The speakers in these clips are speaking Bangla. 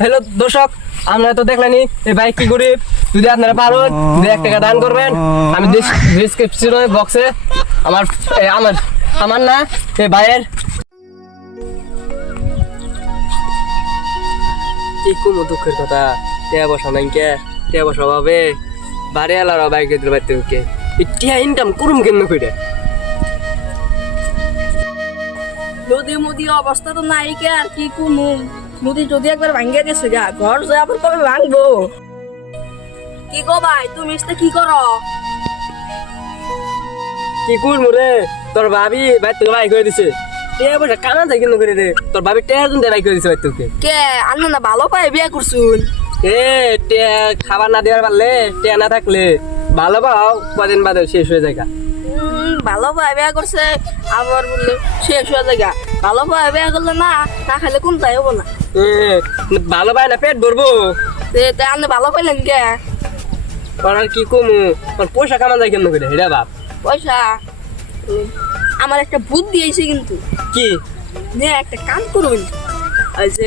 হ্যালো দর্শক, আমরা তো দেখলেনি এই বাইক কি গরিব। যদি আপনারা পারেন 1 টাকা দান করবেন। আমি ডিসক্রিপশনে বক্সে আমার না এই ভাইয়ের কি কোন দুঃখের কথা। টিয়া বসা নাই কে, টিয়া বসা ভাবে বাড়ি আলারা বাইক দিতে পারতে কে টিয়া ইনকাম করুম কেন কইরা। নদী মুদি অবস্থা তো নাই কে, আর কি কুমু নদী যদি একবার ভাঙ্গে গেছে গা, ঘর যে আবার কবে ভাঙবো। কি গো ভাই, তুমি কি করো? কি করবো রে, তোর ভাবি বাইর থেকে বাইক করে দিছে। টিয়া বসা কানা যায় কেন করে রে, তোর ভাবি টিয়া জন বাইক করে দিছে বাইর থেকে। কে আন্না না ভালো পায় বিয়ে করছুন? টিয়া খাবার না দেওয়ার পারলে, টিয়া না থাকলে ভালো পাও কদিন বাদে শেষ হয়ে যায়। ভালো পায় বিয়ে করছে আবার বললে শেষ হয়ে যায়। ভালো পায় বিয়ে করলে না, না খাইলে কোনটাই হবো না। ভালো পায় না পেট ভরবো। আপনি ভালো পাইলেন কে? আর কি কমু, পয়সা কামান যায় কেন করে হেরা বাপ। পয়সা আমার একটা বুদ্ধি দিয়েছে কিন্তু। কি? একটা কাম করুন, ওই যে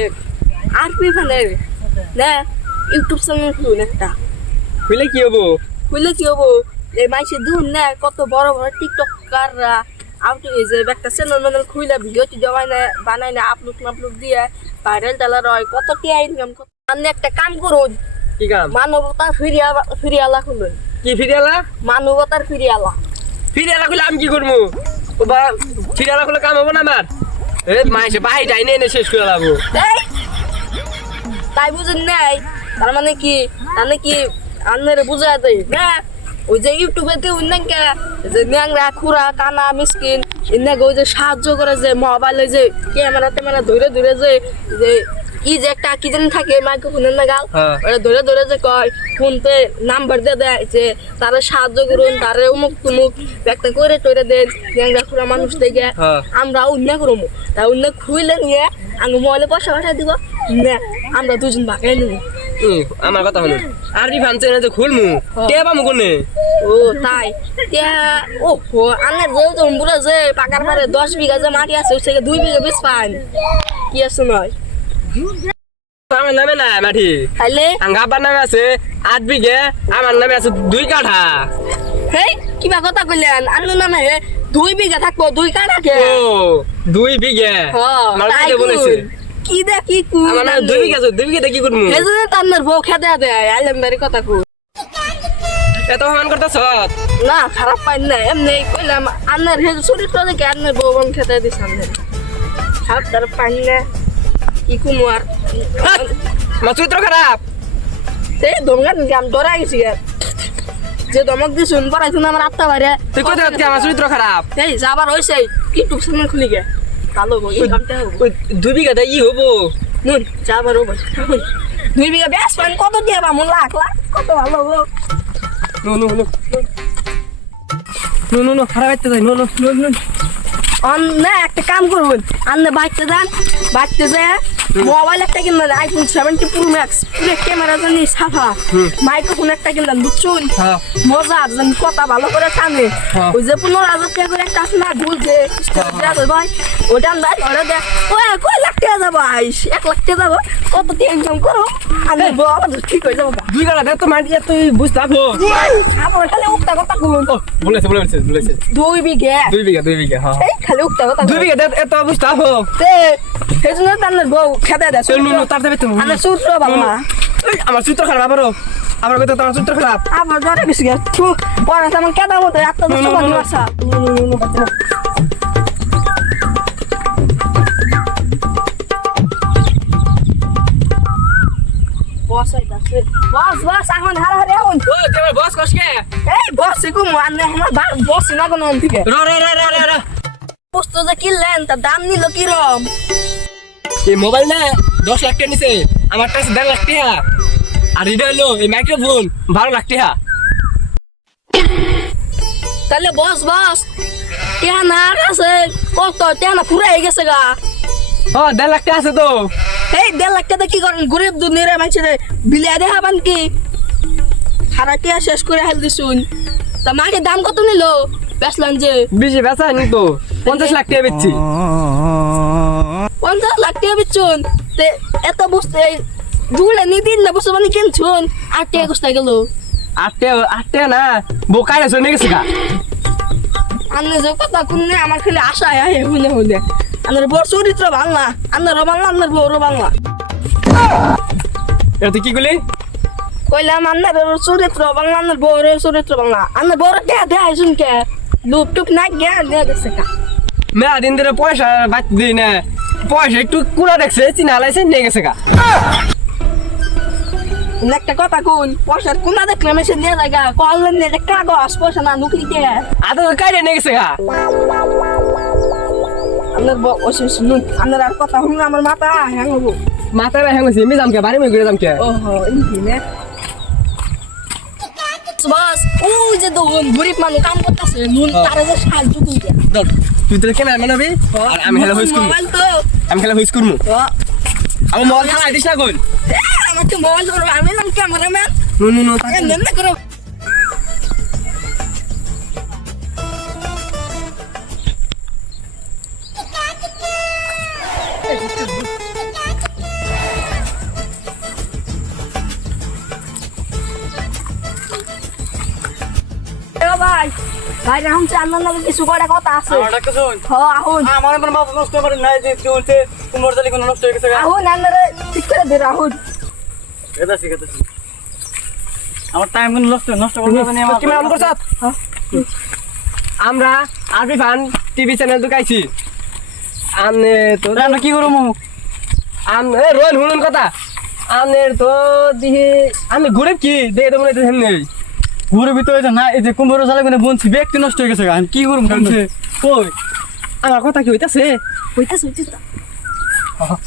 আরপি ফানের না ইউটিউব চ্যানেল খুলুন একটা। খুলে কি হবো? খুলে কি হবো, এই মাইসে দুন না কত বড় বড় টিকটকাররা আউট এই যে একটা চ্যানেল মানে খুলে ভিডিও বানায় না আপলোড দিয়ে ভাইরাল টালার হয়, কত কি ইনকাম। আপনি একটা কাম করুন। কি কাম? মানবতার ফিরিয়ালা খুলুন। কি ফিরিয়ালা? মানবতার ফিরিয়ালা। ফিরিয়ালা খুলে আমি কি করবো? ও বা ফিরিয়ালা খুলে কাম হবো না আমার। মাইসে বাই যাই নেই শেষ করে লাগবো। তাই বুঝেন নাই, তার মানে কি আপনারা বুঝা দেয় না। ওই যে ইউটিউবে কে যে ন্যাংরা খুরা কানা মিসকিন এনাকে ওই যে সাহায্য করে, যে মোবাইলে যে ক্যামেরা ধরে যে কি যে একটা কি জানি থাকে মাইক্রোফোনের না গাল, ওটা ধরে যে কয় ফোনতে নাম্বার দিয়ে দেয় যে তারা সাহায্য করুন, তারা উমুক তুমুক একটা করে টরে দেন ন্যাংরা খুরা মানুষ থেকে। আমরা অন্য করবো, তা অন্য খুইলে নিয়ে আমি মোবাইলে পয়সা পাঠাই দিব না, আমরা দুজন ভাগাই নেব। আমার কথা হলো আর কি ভাবছে না যে খুলমু কে পামু কোনে? ও তাই ও আনের বউ তো বুড়া যে পাকার পারে 10 বিঘা যে মাটি আছে ওই থেকে 2 বিঘা বেশ পান কি আছে নয়। আমার নামে না মাটি, তাইলে আঙ্গাবার নামে আছে 8 বিঘা, আমার নামে আছে 2 কাঠা। হেই কিবা কথা কইলেন, আন্নার নামে 2 বিঘা থাকবো 2 কাঠা কে? ও 2 বিঘা তাই বলেছে। কি দে কি কু আমার নামে 2 বিঘা আছে, 2 বিঘা কি করমু? এজন্য তান্নার বউ খেতে দেয় আইলেন্দারি কথা কু। এত মান করতেছ না, খারাপ পাই না, এমনি কইলাম আন্নার হে চরিত্র দেখে আন্নার বউ বন খেতে দিছ আন্নার খারাপ তার পাই না কি কুমার আমার চরিত্র খারাপ। এই দমগান গাম ডরা গেছি যে দমক দিয়ে শুন পড়াইছুন আমার আত্মা বাইরে। তুই কোথায় যাচ্ছিস? আমার চরিত্র খারাপ। এই যাবার হইছে ইউটিউব চ্যানেল খুলি গে ভালো হবো, ইনকামটা হবো। ওই 2 বিঘাটা ই হবো নুন যাবার হবো 2 বিঘা বেশ পান কত দিয়ে পাবো? লাখ কত ভালো হবো। নো খারাপ হইতে যাই। নো না একটা কাম করুন, আন্নে বাইতে যায় মোবাইল একটা কিনলেন আইফোন 70 প্রো ম্যাক্স, ক্যামেরা জানি সাফা, মাইক্রোফোন একটা কিনলেন বুঝছুন, মজা জানি কথা ভালো করে টানে। ওই যে 15,000 টাকা করে একটা আছে না ভুল যে ভাই ওটা আনবাই ওরা দেখ কয় লাখ টাকা যাবো, 1 লাখ টাকা যাবো, কত টাকা ইনকাম করো আমি আবার ঠিক হয়ে যাবো। 2 কাঠা দে তো মাটি তুই বুঝতে পারবো। আমার খালি উক্তা কথা বলুন। বলেছে 2 বিঘা 2 বিঘা হ্যাঁ এই খালি উক্তা কথা 2 বিঘা এত বুঝতে পারবো। সেজন্য তান্নার বউ খেতে দেয়। নো তার দেবে তুমি। আমার সূত্র ভালো না, আমার সূত্র খারাপ আবারও আমার কথা তোমার সূত্র খারাপ। আমার জ্বরে বেশি গেছে পরে তেমন কেদার মতো একটা বাসা বস এখন হারাহারি এখন বস কসকে এই বস কো মানে আমার বস না কোনো থেকে রে পুস্তক যে কিনলেন তার দাম নিল কিরম? এই মোবাইল না 10 লাখ টাকা নিছে, আমার কাছে 1.5 লাখ টাকা, আর এটা হলো এই মাইক্রোফোন 12 লাখ টাকা। তাহলে বস টেনা আছে কত টেনা ফুরাই গেছে গা। 1.5 লাখ টাকা আছে তো। এই 1.5 লাখ টাকা কি করেন? গরিব দুনিয়ার মানুষের বিলিয়া দেখাবান কি? সারা টিয়া শেষ করে হেল দিছুন তা মাকে দাম কত নিল বেচলেন যে বেশি বেচা নি তো 50 লাখ টাকা বেচছি 50 লাখ টাকা বেচুন তে এত বস্তু দুলে নি দিন না বস্তু মানে কিনছুন 8 টাকা কষ্ট গেল 8 টাকা না বোকাই রে শুনে গেছে গা আন্নে যে কথা কোনে আমার খালি আশা আয় হইলে হইলে আন্নার বড় চরিত্র বাংলা আন্নার বাংলা আন্নার বড় বাংলা এটা তুই কি কইলি কইলাম আন্নার চরিত্র বাংলা আন্নার বড় চরিত্র বাংলা আন্নার বড় কে দে আইছুন কে লুপ টুক না গে নিয়ে গেছে কা মেলা দিন ধরে পয়সা বাদ দিই না পয়সা একটু কুড়া দেখছে চিনা লাইছে নিয়ে গেছে গা একটা কথা কোন পয়সার কোনা দেখলে মেশে নিয়ে জায়গা কল নিয়ে যে কাগজ পয়সা না নুকলি কে আদা কাইরে নিয়ে গেছে গা আন্নার ওসে শুনুন আন্নার আর কথা শুনুন আমার মাথা হ্যাং হবো মাথায় হ্যাং হইছে আমি জামকে বাড়ি মে ঘুরে জামকে ওহো ইনি নে বাস ওই যে দোন গরিব মানুষ কাম করতেছে নুন তারে যে সাহায্য কইতে দর তুই তো ক্যামেরা মানাবি আর আমি হেলা হইস করব মোবাইল তো আমি খেলা হইস করব তো আমি মোবাইল খাই দিছ না কোন আমার তো মোবাইল ধরো আমি নাম ক্যামেরাম্যান নো নো নো এমন করো ভাই ভাই রাহুল চান্দার নামে কিছু করে কথা আছে আমারটা কিছু আহুন আমার মনে মাথা নষ্ট করে নাই যে চলছে তোমার জালি কোনো নষ্ট হয়ে গেছে আহুন আন্নারে ঠিক করে দে রাহুল গেদাছি আমার টাইম কোনো নষ্ট করতে হবে না আমার ক্যামেরা অন করছ আমরা আরবি ফান টিভি চ্যানেল দুকাইছি আমনে তো আমরা কি করবো আমনে রোল হুনুন কথা আমনের তো দিহি আমি ঘুরে কি দেখে তো মনে হচ্ছে হেমনে ঘুরে ভিতরে না এই যে কুম্ভর জালে কোনো বনছি ব্যক্তি নষ্ট হয়ে গেছে আমি কি করবো বলছে কই আমার কথা কি হইতাছে হইতাছে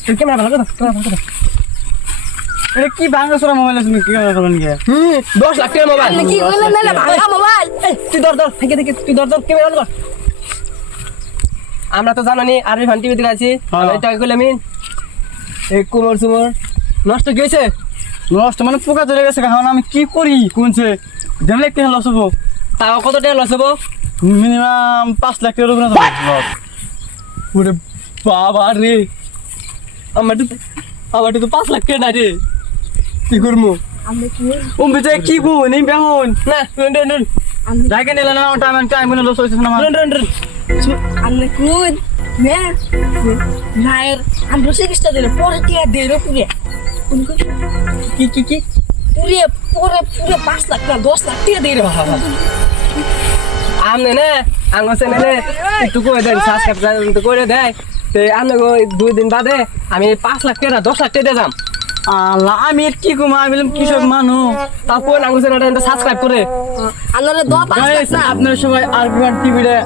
তুই ক্যামেরা ভালো কথা ক্যামেরা ভালো কথা এটা কি ভাঙা সরা মোবাইল আছে কি করেন কি 10 লাখ টাকা মোবাইল আপনি কি কইলেন না ভাঙা মোবাইল এই তুই ধর থেকে তুই ধর ক্যামেরা অন কর আমরা তো জানি আরবি ফান টিভি দেখাইছি আমি টাকা কইলাম এই কুমোর সুমোর নষ্ট কি হইছে নষ্ট মানে পোকা ধরে গেছে এখন আমি কি করি কোনছে জানলে একটু লস হবো তাও কত টাকা লস হবো মিনিমাম 5 লাখ টাকার উপরে লস ওরে বাবা রে আমার তো 5 লাখ টাকা না রে কি করবো আপনি কি বেচারে কি গো নেই বেমন না রন রাইকে নিলে না টাইম মনে লস হয়েছে না আপনি কোন নে নায়ের আমরা চিকিৎসা দিলে পরে টিয়া দিয়ে রুপিয়ে কি পুরে পুরে পুরে 5 লাখ না 10 লাখ টিয়া দিয়ে রে আমনে না আঙ্গো চ্যানেলে একটু করে দেন সাবস্ক্রাইব করে দেয় তো আমনে 2 দিন বাদে আমি 5 লাখ টাকা 10 লাখ টাকা দিয়ে যাম আল্লাহ আমি আর কি কমা আমি বললাম কৃষক মানুষ তারপর আঙ্গো চ্যানেলটা সাবস্ক্রাইব করে আপনারা 5 লাখ Guys, না আপনারা সবাই আরবিওয়ান টিভিতে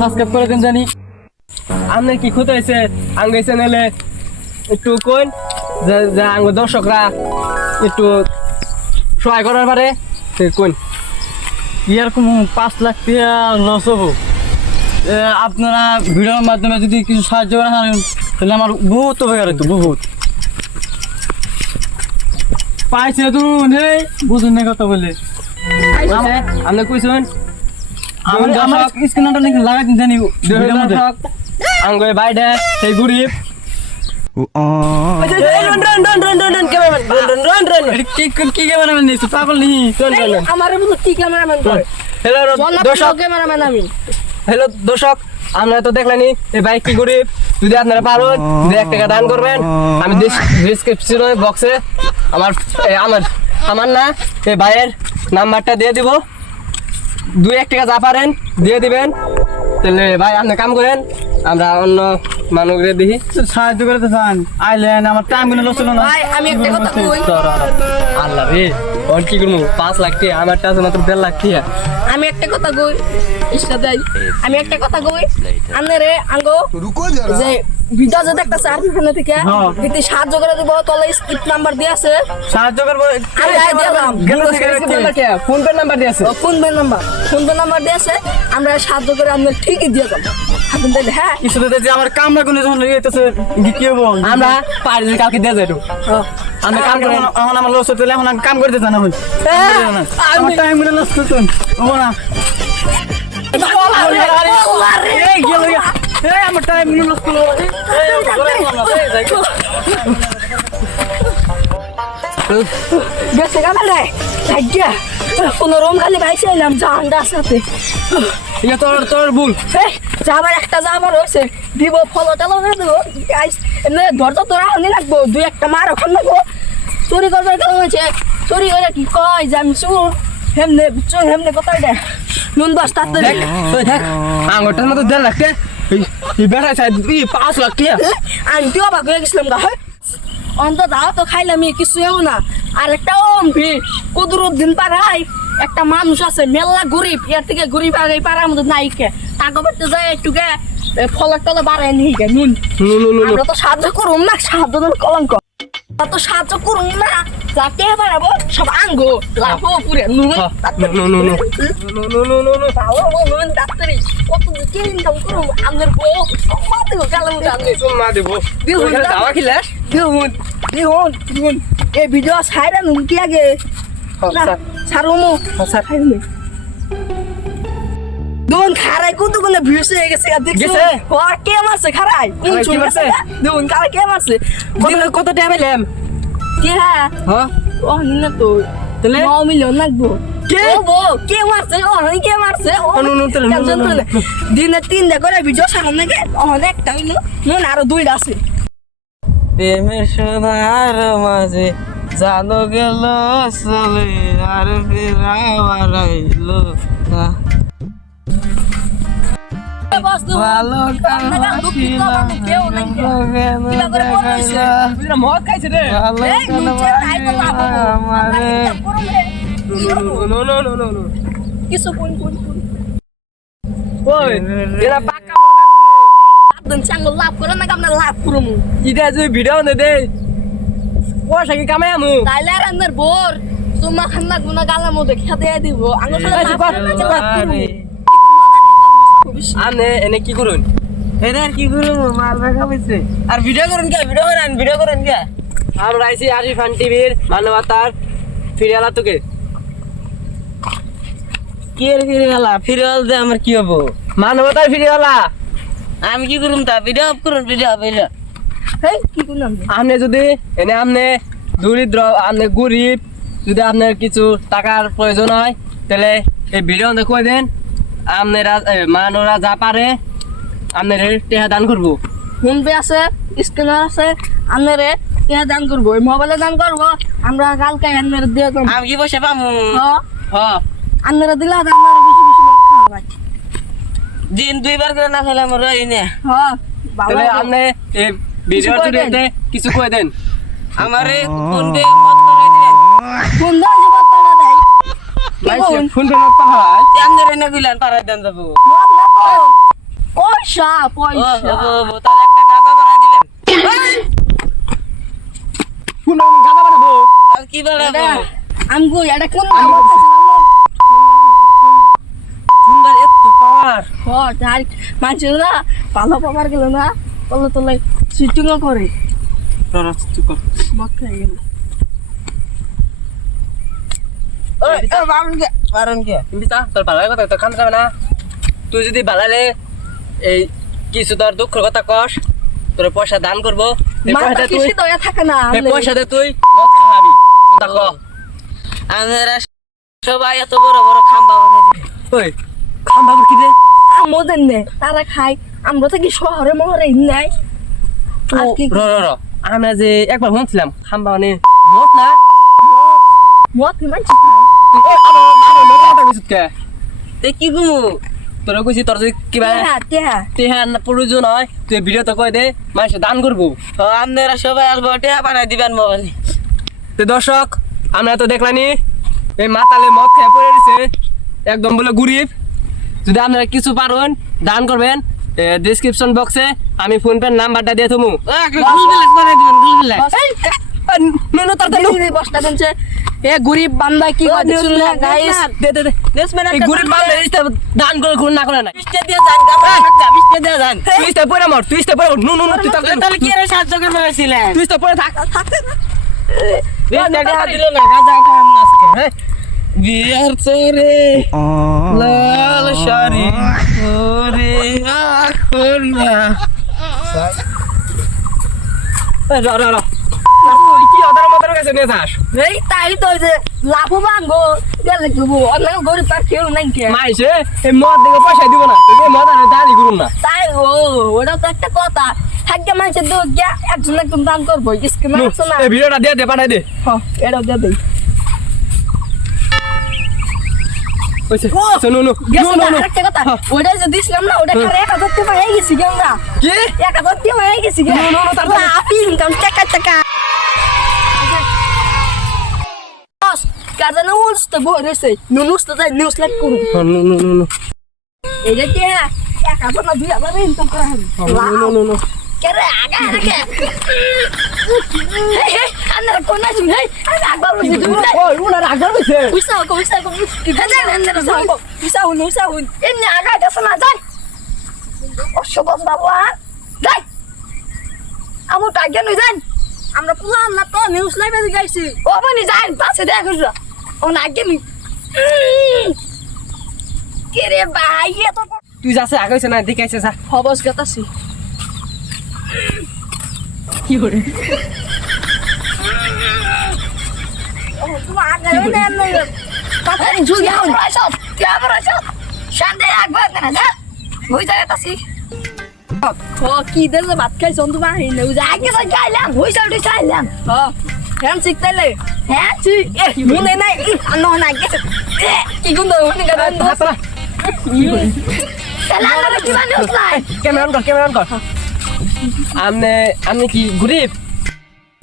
সাবস্ক্রাইব করে দেন জানি আমনে কি ক্ষতি হয়েছে আঙ্গো চ্যানেলে একটু কোন যে আঙ্গো দর্শকরা একটু সহায় করার পারে কোন এরকম 5 লাখ টাকা লস হবো আপনারা ভিডিওর মাধ্যমে যদি কিছু সাহায্য করেন তাহলে আমার বহুত উপকার হতো বহুত পাইছে তো নেই বুঝুন না কথা বলে আমনে কইছেন আমার স্ক্রিনটা নাকি লাগাই দিন জানি ভিডিওর মধ্যে আঙ্গো বাইডে সেই গরিব এটা কি ক্যামেরাম্যান নিয়েছো পাগল নি আমার মতো কি ক্যামেরাম্যান করে দর্শক ক্যামেরাম্যান আমি হ্যালো দর্শক আমরা তো দেখলানি এই বাইক কি গরিব যদি আপনারা পারেন 1 টাকা দান করবেন আমি ডেসক্রিপশন বক্সে আমার না এই ভাইয়ের নাম্বারটা দিয়ে দিব 2-1 টাকা যা পারেন দিয়ে দিবেন তাহলে ভাই আপনি কাম করেন আমরা অন্য মানুষকে দেখি সাহায্য করতে চান আইলেন আমার টাইম গুলো লস হলো না ভাই আমি একটা কথা কই আল্লাহ রে ওর কি করবো 5 লাখ টাকা আমার কাছে মাত্র 1.5 লাখ টাকা আমি একটা কথা কই ইসটা দেই আমি একটা কথা কই আন্নারে আঙ্গো যে ভিডিও যে দেখতাছ আর ফোন থেকে যদি সাহায্য করে দিব তাহলে স্ক্রিপ্ট নাম্বার দিয়ে আছে সাহায্য করবো আমি আই দিলাম ফোন পে নাম্বার দিয়ে আছে ফোন পে নাম্বার দিয়ে আছে আমরা সাহায্য করে আমরা ঠিকই দিয়ে যাব আপনি দিলে হ্যাঁ কিছু যে আমার কামরা কোনো যখন লেগে যেতেছে কি হবো আমরা পারি কালকে দিয়ে যাই হ্যাঁ আমি কাম করেন এখন আমার লস হতে এখন আমি কাম করতে জানা হই আমার টাইম গুলো লস করতে হবো না এই গেল এই আমার টাইম গুলো লস করলো গেছে গালে লাগিয়া কোনো রুম খালি ভাইছে এলাম জানদার সাথে এটা তোর ভুল যাবার একটা যাবার হয়েছে দিব ফলো টলো করে দেবো গাইস এমনি ধরতো তোরা হনি লাগবো দুই একটা মার ওখান লাগবো চুরি করবার কেমন হয়েছে চুরি করে কি কয় যে আমি চুর হেমনে চোর হেমনে কোথায় দে নুন বাস তাতে দেখ আঙ্গুরটার মতো 1.5 লাখ এই বেড়া চাই 5 লাখ টাকা আমি তো অবাক হয়ে গেছিলাম গা অন্ত দাও তো খাইলাম কিছু এও না আর একটা অম্পি কুদরুদ্দিন পাড়ায় একটা মানুষ আছে মেলা গরিব এর থেকে গরিব আগে পাড়ার মধ্যে নাইকে টাকা পেতে যায় একটু গে ফলের টলে বাড়ায় নিয়ে গে নুন আমরা তো সাহায্য করুম না সাহায্য কলঙ্ক তো সাহায্য করুম না যাকে বাড়াবো সব আঙ্গো লাভো পুরে নুন নুন ডাক্তারি কত কে ইনকাম করুম আমাদের বউ মা দেবো কালাম জানলে মা দেবো দাওয়া খিলাস দেখুন এই ভিডিও ছাইরা নুন কি আগে ছাড়ুমু দুন খারাই কত কোনে ভিউস হয়ে গেছে দেখছো ও কে মারছে খারাই কোন চুল মারছে দুন কারা কে মারছে কত টাইম এলাম কে হ্যাঁ ও নিনা তো তাহলে 9 মিলিয়ন লাগবো কে কে মারছে ও কে মারছে ও নুন দিনে 3টা করে ভিডিও ছাড়ুন নাকি ওখানে একটা হইলো নুন আরো 2টা আছে প্রেমের সোনার মাঝে জানো গেল চলে আর ফেরা বাড়াইলো না ভালো মদ খাইছে রে কিছু কোন ওই এরা পাকা একদম চাঙ্গল লাভ করে না আমরা লাভ করবো ইটা যদি ভিডিও নে দে পয়সা কি কামাই আমু তাইলে আর আন্দার বোর তোমার খান্না গুনা গালার মধ্যে খেতে দিব আঙ্গুর আনে এনে কি করুন এনে আর কি করবো মাল রাখা হয়েছে আর ভিডিও করেন কে আমরা আইছি আরিফান টিভির মানবতার ফিরিয়ালা তোকে কি এর ফিরে দে আমার কি হবো মানবতার ফিরিয়ালা আমি কি করুম তা ভিডিও অফ করুন ভিডিও হেই কি করলাম আপনি যদি এনে আপনি দরিদ্র আপনি গরিব যদি আপনার কিছু টাকার প্রয়োজন হয় তাহলে এই ভিডিও কই দেন আপনারা মানরা যা পারে আপনার টেহা দান করবো ফোন পে আছে স্ক্যানার আছে আপনারে টিয়া দান করবো ওই মোবাইলে দান করবো আমরা কালকে আপনারা দিয়ে দেবো আমি কি বসে পাবো আপনারা দিলে আপনারা বেশি বেশি মদ খাওয়া ভাই দিন 2বার করে না খেলে আমার রইনে তাহলে আপনি এই ভিডিও জুড়ে কিছু কই দেন আমারে ফোন পে মত করে দিবেন ফোন দাও যে বাচ্চাটা দেয় ফোন পে মত পাহাড় আমাদের এনে দিলেন পারাই দেন যাবো মদ না তো পয়সা পয়সা তাহলে একটা গাদা বানাই দিলেন ফোন গাদা বানাবো আর কি বানাবো আমগো এটা কোন ফোন এত পাওয়ার তার মানুষের না ভালো পাবার গেল না তলে তলে সিটিংও করে মদ খাই গেল মারুন কে কিন্তু তোর ভালো কথা তো কাম যাবে না তুই যদি ভালালে এই কিছু তোর দুঃখের কথা কস তোর পয়সা দান করবো এই মাথা পয়সা তুই কিছু তো থাকে না এই পয়সা দে তুই মদ খাবি দেখো আমরা সবাই এত বড় বড় খাম্বা বানাই দিবে ওই খাম বাবুর কি দে আমাদের নে তারা খাই আমরা তো কি শহরে মহরে নাই আর কি র আমরা যে একবার শুনছিলাম খাম্বা মানে মদ না মদ কি মানছি খাই আমার মদ কথা কইছিস কে তে কি গুমু তোরা কইছি তোর যদি কিবা তেহা তেহা প্রয়োজন হয় তুই ভিডিও তো কই দে মানুষ দান করবো আপনারা সবাই আসবো টেহা বানাই দিবেন মোবাইলে তো দর্শক আমরা তো দেখলানি এই মাতালে মদ খেয়ে পড়ে রয়েছে একদম বলে গরিব যদি আপনারা কিছু পারেন দান করবেন ডেসক্রিপশন বক্সে আমি ফোন পে নাম্বারটা দিয়ে থমু গুলগুলা বানাই দিবেন গুলগুলা নুনু তার বস্তা দেনছে এ গরিব বান্দা কি করে শুনলে গাইস দে এই গরিব মানুষ দান করে কোন না করে না বিশটা দিয়ে যান কাপড় বিশটা দিয়ে যান তুই পরে মর নুনু তুই তাহলে কি এর সাহায্য করতে হয়েছিলেন তুই পরে থাক টাকা দিলে না গাজা খাম আজকে হ্যাঁ বিয়ার চরে লাল শাড়ি ওরে আখরিয়া কি অদার মদার কাছে নিয়ে যাস এই তাই তো যে লাভো ভাঙবো গেলে দেবো অন্য গরিব তার কেউ নাই কে মাইছে এই মদ দিকে পয়সা দিব না তুই মদ আর দাঁড়ি করুন না তাই ওটা তো একটা কথা থাকবে মানুষের তো গিয়া একজন একদম দান করবো স্কিম আছে না এই ভিডিওটা দিয়ে দে পাঠাই দে এটাও দিয়ে দেই কইছে শুনো নো গেছে না একটা কথা ওটা যে দিছিলাম না ওটা করে 1000 টাকা হয়ে গেছি গে আমরা কি 1000 টাকা হয়ে গেছি গে নো, তাড়াতাড়ি। আপনি ইনকাম টাকা বস কাজে না উলসতে বলেছে নুনুসতে যাই নিউজ লাইক করুন নো নো নো নো এটা কি 1000 না 2000 ইনকাম করা হবে নো নো নো কেরে আগা কে হে হে আন্দার কোন আছে হে আগবার বসে তুমি ওই উনা রাগ করছে উইসা কি ভেজা আন্দার সামো উইসা হুন এমনি আগা যাস না যাই অসবস বাবা যাই আমু টাইগে নই যাই আমরা পুলান না তো নিউজ লাইভে গাইছি ও বনি যাই পাশে দেখ ও না আগে নি কেরে ভাই এত তুই যাচ্ছে আগে হইছে না দেখাইছে যা হবস গতাছি কি করে ও তুমি আগে না না কথা জুই আও রাইছো কেমন রাইছো শান্তি একবার না যা হই যায় তাসি ও কি দেন ভাত খাই সন্তু মা হে নউ যা আগে তো খাইলাম হই যাও খাইলাম ও হ্যাঁ শিখতাইলে হ্যাঁ জি এ মুনে নাই আনো না গেছে কি গুন্দ উনি গা দেন হাতরা তাহলে আমরা কি মানে উঠলাই ক্যামেরা অন কর আমনে কি গরিব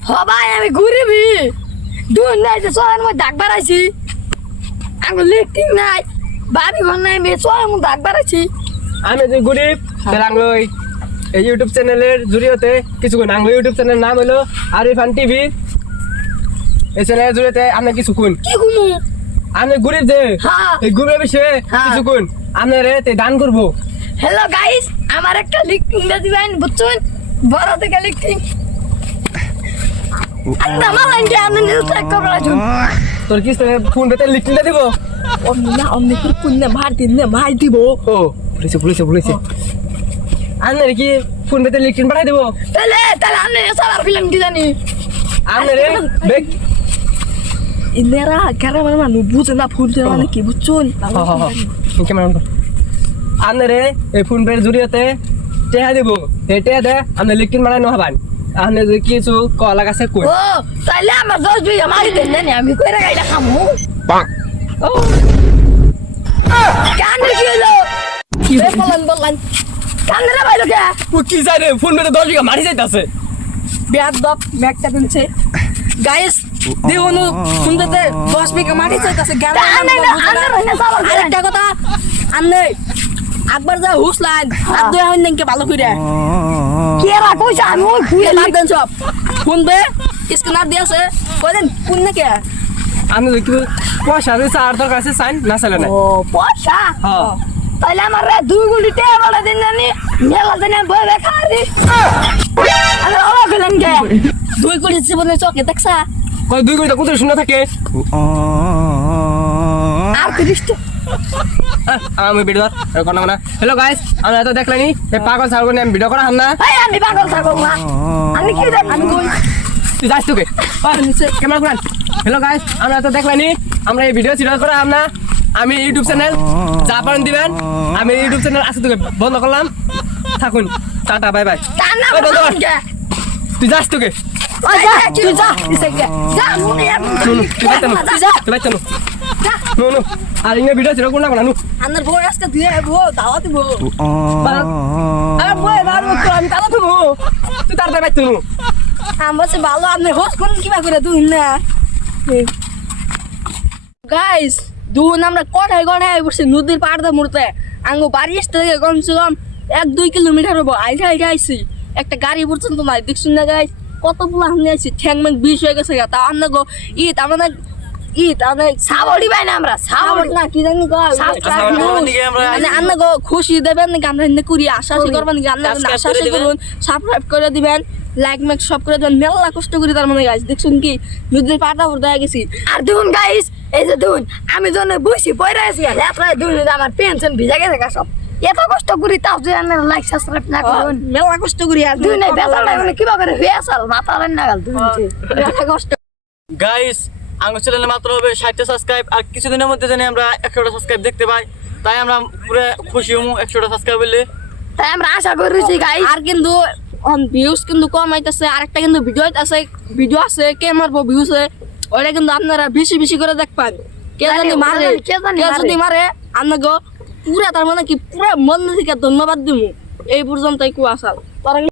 হ ভাই আমি ঘুরিবি দুন নাই যে শহরের মধ্যে ডাক বাড়াইছি আমি লিখতি নাই বাড়ি ঘর নাই আমি শহরের মধ্যে ডাক বাড়াইছি আমি যে গরিব তাহলে আমি এই ইউটিউব চ্যানেলের জরিয়তে কিছু কোন আঙ্গলো ইউটিউব চ্যানেলের নাম হলো আরিফান টিভি এই চ্যানেলের জরিয়তে আপনি কিছু কোন কি গুমু আমি গরিব যে হ্যাঁ। এই গরিবের বিষয়ে হ্যাঁ। কিছু কোন আপনারে তে দান করবো হ্যালো গাইস আমার একটা লিখতিং দিবেন বুঝছেন বড় থেকে লিখতিং আন্না মালান যে আমি নিউজ লাইক করব রাজু তোর কি ফোন পেতে লিখতে দিব অমনি করে পুণ্য ভার দিন না ভাই দিব ও বলেছে আপনার কি ফোন পেতে লিখতে পাঠাই দেবো তাহলে আমি সারার ফিল্ম কি জানি আপনারে বেক ইনেরা ক্যারা মানে বুঝে না ফুল মানে কি বুঝছেন ক্যামেরা অন কর আপনারে এই ফোন পের জরিয়তে টেহা দেবো এই টেহা দে আপনি লিখতে বানাই নহবান আপনি যদি কিছু কলা গাছে কই ও তাহলে আমার 10 বিঘা মারি দেন না আমি কইরা গাইলা খামু ও কান কি হলো কি বলেন কান রে ভাই লোকে ও কি জানে ফোন পেতে 10 বিঘা মারি যাইতাছে বেয়াদব ম্যাকটা দিনছে গাইস দেউনু শুনতে 10 বিঘা মারি চাইতাছে গান আরেকটা কথা আন্নে একবার যা হুসলাইন আর দুই হইন নাকি ভালো কইরা কি রা কইছা আমি ওই ফুলে লাগ দেন সব শুনবে স্ক্যানার দিয়েছে কইদেন কোন নাকি আমি কি পয়সা দিছে আর তোর কাছে সাইন না চালে না ও পয়সা হ্যাঁ তাহলে আমার দুই গুলি টে বলে দিন জানি মেলা দিন বই দেখা দি আমি ওলা গেলেন গে দুই গুলি জীবনে চকে দেখছা কই 2 কোটি কত শুনে থাকে আর কৃষ্ণ আমি ভিডিও কোন না হ্যালো গাইস আমরা তো দেখলানি এই পাগল ছাড়বো না আমি ভিডিও করা হাম না এই আমি পাগল থাকব না আমি কি দেখ আমি কই তুই যাস তোকে ক্যামেরা করান হ্যালো গাইস আমরা তো দেখলানি আমরা এই ভিডিও সিরিয়াল করা হাম না আমি ইউটিউব চ্যানেল যা পারেন দিবেন আমি ইউটিউব চ্যানেল আছে তোকে বন্ধ করলাম থাকুন টাটা বাই বাই কান্না ওই বন্ধ কর। গে তুই যাস তোকে যা তুই যা ইসে গে যা মনে তুই বাইতে নো তুই বাইতে নো নো নো আর ইনে ভিডিও সিরিয়াল কোন না কোন আন্দার বই আজকে দিয়ে বো দাওয়াত দিব আরে বই বার মত আমি তালা দেবো তুই তাড়াতাড়ি বাইতে নো আমরা সে ভালো আপনি হোস্ট কোন কিবা করে দুই না গাইস দুন আমরা কোঠায় বসে নদীর পাড় দা মুড়তে আঙ্গো বাড়ি আসতে থেকে কমসে কম 1-2 কিলোমিটার হবো আইটা আইছি একটা গাড়ি পর্যন্ত নাই দেখছুন না গাইস কত পুলা হামনে আইছি ঠ্যাং ম্যাং বিষ হয়ে গেছে তা আমরা গো ই তার মানে ই তাহলে সাবড়ি ভাই না আমরা সাবট না কি জানি কয় সাবট করবেন নাকি আমরা? মানে আন্না গো খুশি দেবেন নাকি আমরা এনে করি আশাশি করবেন নাকি আন্না Subscribe আশাশি করে দিবেন। করুন সাবস্ক্রাইব করে দিবেন লাইক মেক সব করে দিবেন মেলা কষ্ট করি তার মানে গাইস দেখছুন কি নদীর পাটা ভরে দেয়া গেছি আর দেখুন গাইস এই যে দেখুন আমি যখন বসি পড়ে আছি আর এত দেখুন আমার পেনশন ভিজা গেছে গা সব এত কষ্ট করি তাও যদি আপনারা লাইক সাবস্ক্রাইব না করুন মেলা কষ্ট করি আর দুই নাই বেচারা মানে কিভাবে হয়ে আসাল মাথা রান না গেল দুই মেলা কষ্ট গাইস আমার চ্যানেলে মাত্র হবে 60টা সাবস্ক্রাইব আর কিছুদিনের মধ্যে জানি আমরা 100টা সাবস্ক্রাইব দেখতে পাই তাই আমরা পুরো খুশি হমু 100টা সাবস্ক্রাইব হলে তাই আমরা আশা করেছি গাইস আর কিন্তু অন ভিউজ কিন্তু কম আইতাছে আরেকটা কিন্তু ভিডিও আছে কে মারবো ভিউজে ওটা কিন্তু আপনারা বেশি বেশি করে দেখবেন কে জানি মারে কে জানি কে মারে। যদি মারে আপনাকে পুরা তার মানে কি পুরা মন থেকে ধন্যবাদ দিমু এই পর্যন্তই কুয়াশাল